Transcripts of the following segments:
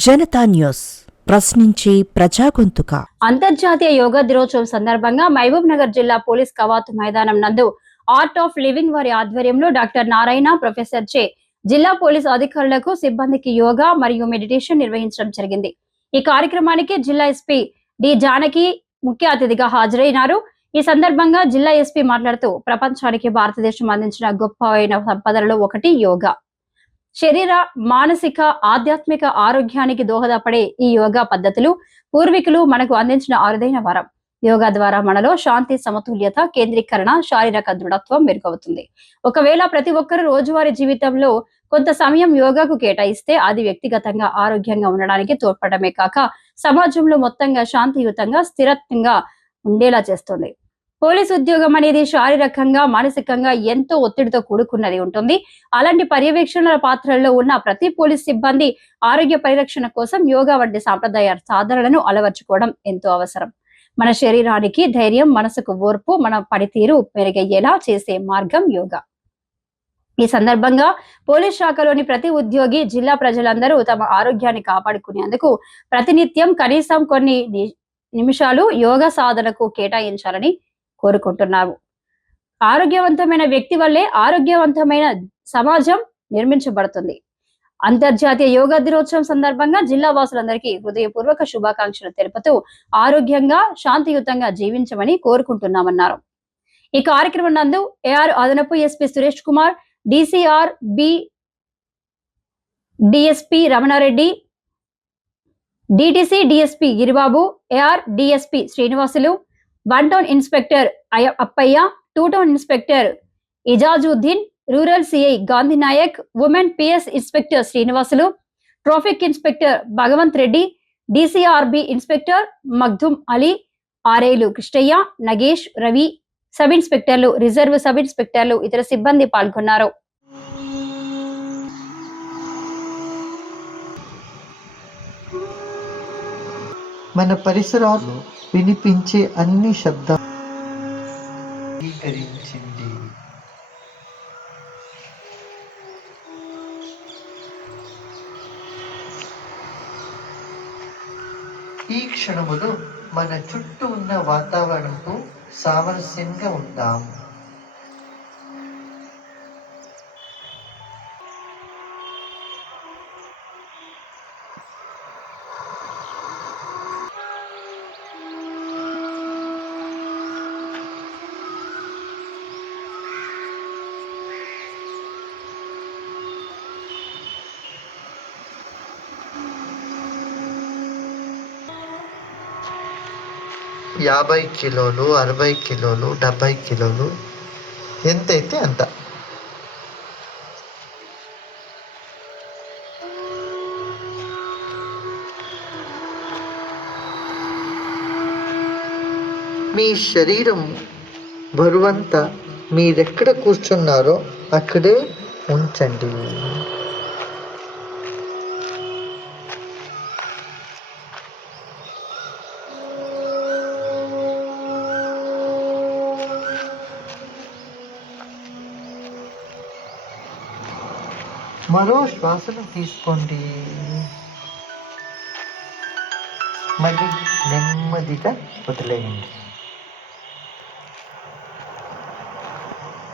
Janata news ప్రశ్నించే ప్రజాగొంతుక. అంతర్జాతీయ యోగా దినోత్సవం సందర్భంగా మహబూబ్ నగర్ జిల్లా పోలీస్ కవాతు మైదానం నందు ఆర్ట్ ఆఫ్ లివింగ్ వారి ఆధ్వర్యంలో డాక్టర్ నారాయణ ప్రొఫెసర్ చే జిల్లా పోలీసు అధికారులకు సిబ్బందికి యోగా మరియు మెడిటేషన్ నిర్వహించడం జరిగింది. ఈ కార్యక్రమానికి జిల్లా ఎస్పీ డి జానకి ముఖ్య అతిథిగా హాజరైనారు. ఈ సందర్భంగా జిల్లా ఎస్పీ మాట్లాడుతూ ప్రపంచానికి భారతదేశం అందించిన గొప్ప సంపదలలో ఒకటి యోగా. శరీర మానసిక ఆధ్యాత్మిక ఆరోగ్యానికి దోహదపడే ఈ యోగా పద్ధతులు పూర్వీకులు మనకు అందించిన అరుదైన వరం. యోగా ద్వారా మనలో శాంతి, సమతుల్యత, కేంద్రీకరణ, శారీరక దృఢత్వం మెరుగవుతుంది. ఒకవేళ ప్రతి ఒక్కరు రోజువారీ జీవితంలో కొంత సమయం యోగాకు కేటాయిస్తే అది వ్యక్తిగతంగా ఆరోగ్యంగా ఉండడానికి తోడ్పడమే కాక సమాజంలో మొత్తంగా శాంతియుతంగా, స్థిరంగా ఉండేలా చేస్తుంది. పోలీస్ ఉద్యోగం అనేది శారీరకంగా, మానసికంగా ఎంతో ఒత్తిడితో కూడుకున్నది ఉంటుంది. అలాంటి పర్యవేక్షణల పాత్రల్లో ఉన్న ప్రతి పోలీస్ సిబ్బంది ఆరోగ్య పరిరక్షణ కోసం యోగా వంటి సాంప్రదాయ సాధనలను అలవర్చుకోవడం ఎంతో అవసరం. మన శరీరానికి ధైర్యం, మనసుకు ఓర్పు, మన పనితీరు పెరిగయ్యేలా చేసే మార్గం యోగా. ఈ సందర్భంగా పోలీస్ శాఖలోని ప్రతి ఉద్యోగి, జిల్లా ప్రజలందరూ తమ ఆరోగ్యాన్ని కాపాడుకునేందుకు ప్రతినిత్యం కనీసం కొన్ని నిమిషాలు యోగా సాధనకు కేటాయించాలని కోరుకుంటున్నాము. ఆరోగ్యవంతమైన వ్యక్తి వల్లే ఆరోగ్యవంతమైన సమాజం నిర్మించబడుతుంది. అంతర్జాతీయ యోగా దినోత్సవం సందర్భంగా జిల్లా వాసులందరికీ హృదయపూర్వక శుభాకాంక్షలు తెలుపుతూ ఆరోగ్యంగా, శాంతియుతంగా జీవించమని కోరుకుంటున్నామన్నారు. ఈ కార్యక్రమం నందు ఏఆర్ అదనపు SP Suresh Kumar, DCR B DSP Ramana Reddy, DTC DSP Giribabu, AR DSP Srinivasulu, 1 town inspector Appayya, 2 town inspector Ijazuddin, rural CI Gandhi Naik, women PS inspector Srinivasulu, traffic inspector Bhagwant Reddy, DCRB inspector Magdum Ali, ఆర్ఐలు కృష్ణయ్య, నగేష్, రవి, సబ్ ఇన్స్పెక్టర్లు, రిజర్వ్ సబ్ ఇన్స్పెక్టర్లు, ఇతర సిబ్బంది పాల్గొన్నారు. మన పరిసరాలు వినిపించే అన్ని శబ్దాలు స్వీకరించింది. ఈ క్షణములో మన చుట్టూ ఉన్న వాతావరణంతో సామరస్యంగా ఉందాం. యాభై కిలోలు, 60 కిలోలు, 70 కిలోలు, ఎంతైతే అంత. మీ శరీరం బరువంతా మీరెక్కడ కూర్చున్నారో అక్కడే ఉంచండి. మరో శ్వాసను తీసుకోండి. మళ్ళీ నెమ్మదిగా వదిలేయండి.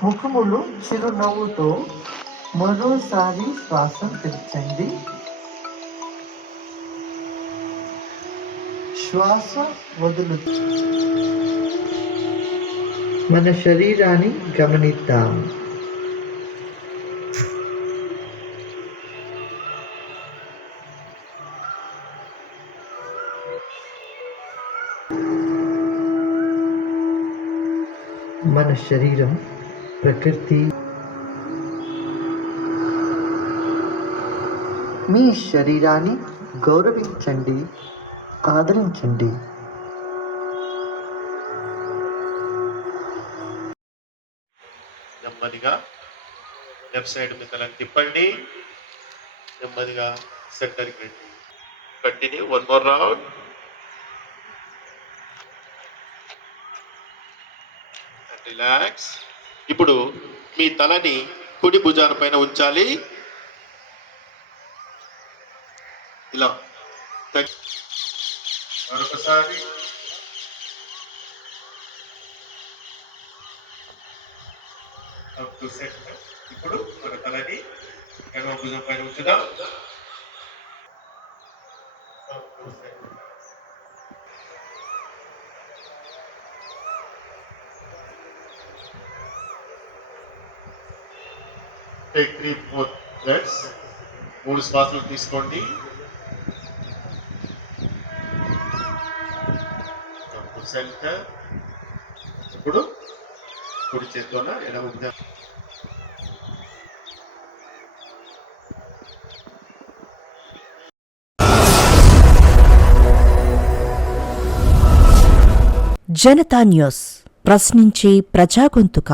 ముఖములో చిరునవ్వుతో మరోసారి శ్వాస పీల్చండి. శ్వాస వదులు. మన శరీరాన్ని గమనిద్దాం. మన శరీరం ప్రకృతి. మీ శరీరాన్ని గౌరవించండి, ఆదరించండి. నెమ్మదిగా లెఫ్ట్ సైడ్ మీ తలని తిప్పండి. నెమ్మదిగా సెంటర్కి రండి. కంటిన్యూ. 1 more round. రిలాక్స్. ఇప్పుడు మీ తలని కుడి భుజాన పైన ఉంచాలి. ఇలా మరొకసారి. Up to centre. ఇప్పుడు మన తలని ఎడమ భుజం పైన ఉంచుదాం. Up to centre. Take 3-4 breaths. 3 శ్వాసలు తీసుకోండి. Up to centre. ఇప్పుడు కుడి చేతితోన ఎడమ భుజం. జనతా న్యూస్ ప్రశ్నించే ప్రజాగొంతుక.